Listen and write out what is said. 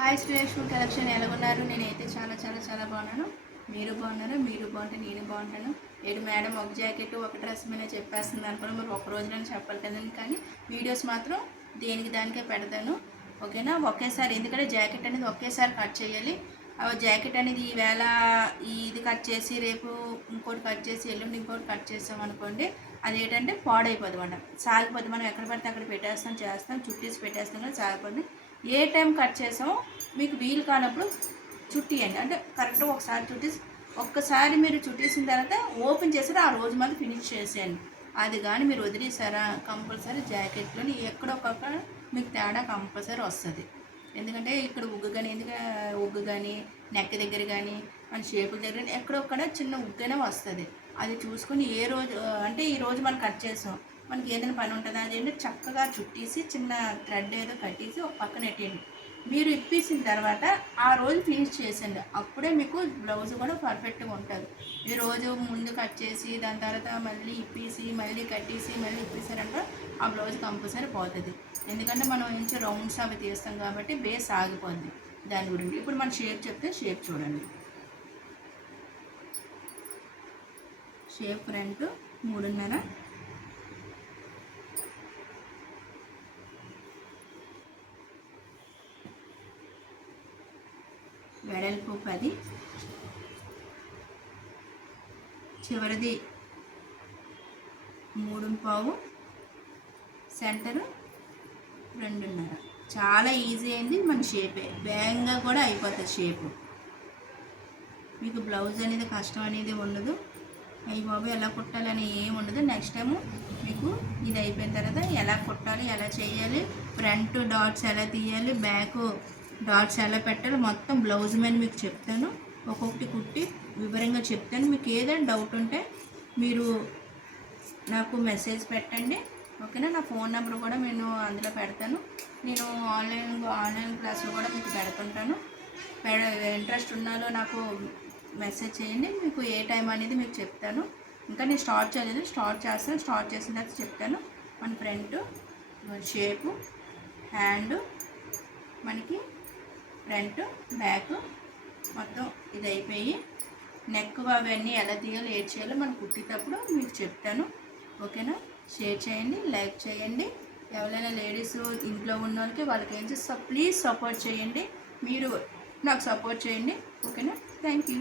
Hi Shresh food collection ఎలా ఉన్నారు? నేనైతే చాలా చాలా చాలా బాగున్నాను. మీరు బాగున్నారు? మీరు బాగుంటే నేను బాగుంటాను. ఏడు మేడం ఒక జాకెట్ ఒక డ్రెస్ మీద చెప్పేస్తుంది అనుకుని మరి ఒక రోజున చెప్పాలి కదండి, కానీ వీడియోస్ మాత్రం దేనికి దానికే పెడతాను. ఓకేనా? ఒకేసారి, ఎందుకంటే జాకెట్ అనేది ఒకేసారి కట్ చేయాలి. ఆ జాకెట్ అనేది ఈవేళ ఇది కట్ చేసి రేపు ఇంకోటి కట్ చేసి ఎల్లుండి ఇంకోటి కట్ చేసాం అనుకోండి, అదేంటంటే పాడైపోదు అన్నమాట, సాగిపోద్ది. మనం ఎక్కడ పడితే అక్కడ పెట్టేస్తాం, చేస్తాం, చుట్టేసి పెట్టేస్తాం, కానీ సాగిపోద్ది. ఏ టైం కట్ చేసామో మీకు వీలు కానప్పుడు చుట్టియండి. అంటే కరెక్ట్గా ఒకసారి చుట్టేసి, ఒక్కసారి మీరు చుట్టేసిన తర్వాత ఓపెన్ చేసారా ఆ రోజు మళ్ళీ ఫినిష్ చేసేయండి. అది కానీ మీరు వదిలేసారా కంపల్సరీ జాకెట్లోని ఎక్కడొక్క మీకు తేడా కంపల్సరీ వస్తుంది. ఎందుకంటే ఇక్కడ ఉగ్గు కానీ, ఉగ్గు కానీ నెక్ దగ్గర కానీ మన షేపుల దగ్గర కానీ ఎక్కడొక్కడ చిన్న ఉగ్గనే వస్తుంది. అది చూసుకొని ఏ రోజు అంటే ఈరోజు మనం కట్ చేసాం, మనకి ఏదైనా పని ఉంటుందా అదేంటి చక్కగా చుట్టేసి చిన్న థ్రెడ్ ఏదో కట్టేసి ఒక పక్కన పెట్టేయండి. మీరు ఇప్పేసిన తర్వాత ఆ రోజు ఫినిష్ చేసేయండి. అప్పుడే మీకు బ్లౌజ్ కూడా పర్ఫెక్ట్గా ఉంటుంది. ఈ రోజు ముందు కట్ చేసి దాని తర్వాత మళ్ళీ ఇప్పేసి మళ్ళీ కట్టేసి మళ్ళీ ఇప్పేసారంటే ఆ బ్లౌజ్ కంపల్సరీ పోతుంది. ఎందుకంటే మనం ఇంచు రౌండ్స్ అవి తీస్తాం కాబట్టి బేస్ ఆగిపోద్ది. దాని గురించి ఇప్పుడు మన షేప్ చెప్తే షేప్ చూడండి. షేప్ ఫ్రంట్ 3.5, వెడల్పు 10, చివరిది 3.5, సెంటర్ 2.5. చాలా ఈజీ అయింది. మన షేపే వేగంగా కూడా అయిపోతుంది షేపు. మీకు బ్లౌజ్ అనేది కష్టం అనేది ఉండదు. అయ్యి బాబు ఎలా కుట్టాలని ఏమి ఉండదు. నెక్స్ట్ టైము మీకు ఇది అయిపోయిన తర్వాత ఎలా కుట్టాలి, ఎలా చేయాలి, ఫ్రంట్ డాట్స్ ఎలా తీయాలి, బ్యాక్ డాట్స్ ఎలా పెట్టాలి మొత్తం బ్లౌజ్ మీద మీకు చెప్తాను. ఒక్కొక్కటి కుట్టి వివరంగా చెప్తాను. మీకు ఏదైనా డౌట్ ఉంటే మీరు నాకు మెసేజ్ పెట్టండి. ఓకేనా? నా ఫోన్ నెంబర్ కూడా నేను అందులో పెడతాను. నేను ఆన్లైన్ క్లాసులు కూడా మీకు పెడుతుంటాను. ఇంట్రెస్ట్ ఉన్నాలో నాకు మెసేజ్ చేయండి. మీకు ఏ టైం అనేది మీకు చెప్తాను. ఇంకా నేను స్టార్ట్ చేయలేదు, స్టార్ట్ చేస్తాను. స్టార్ట్ చేసిన తర్వాత చెప్తాను. మన ఫ్రంట్ షేపు, హ్యాండ్, మనకి ఫ్రంట్ బ్యాక్ మొత్తం ఇది అయిపోయి నెక్ అవన్నీ ఎలా తీయాలో ఏడ్ చేయాలో మనం కుట్టేటప్పుడు మీకు చెప్తాను. ఓకేనా? షేర్ చేయండి, లైక్ చేయండి. ఎవరైనా లేడీస్ ఇంట్లో ఉన్న వాళ్ళకి ఏం చేస్తే ప్లీజ్ సపోర్ట్ చేయండి. మీరు నాకు సపోర్ట్ చేయండి. ఓకేనా? Thank you.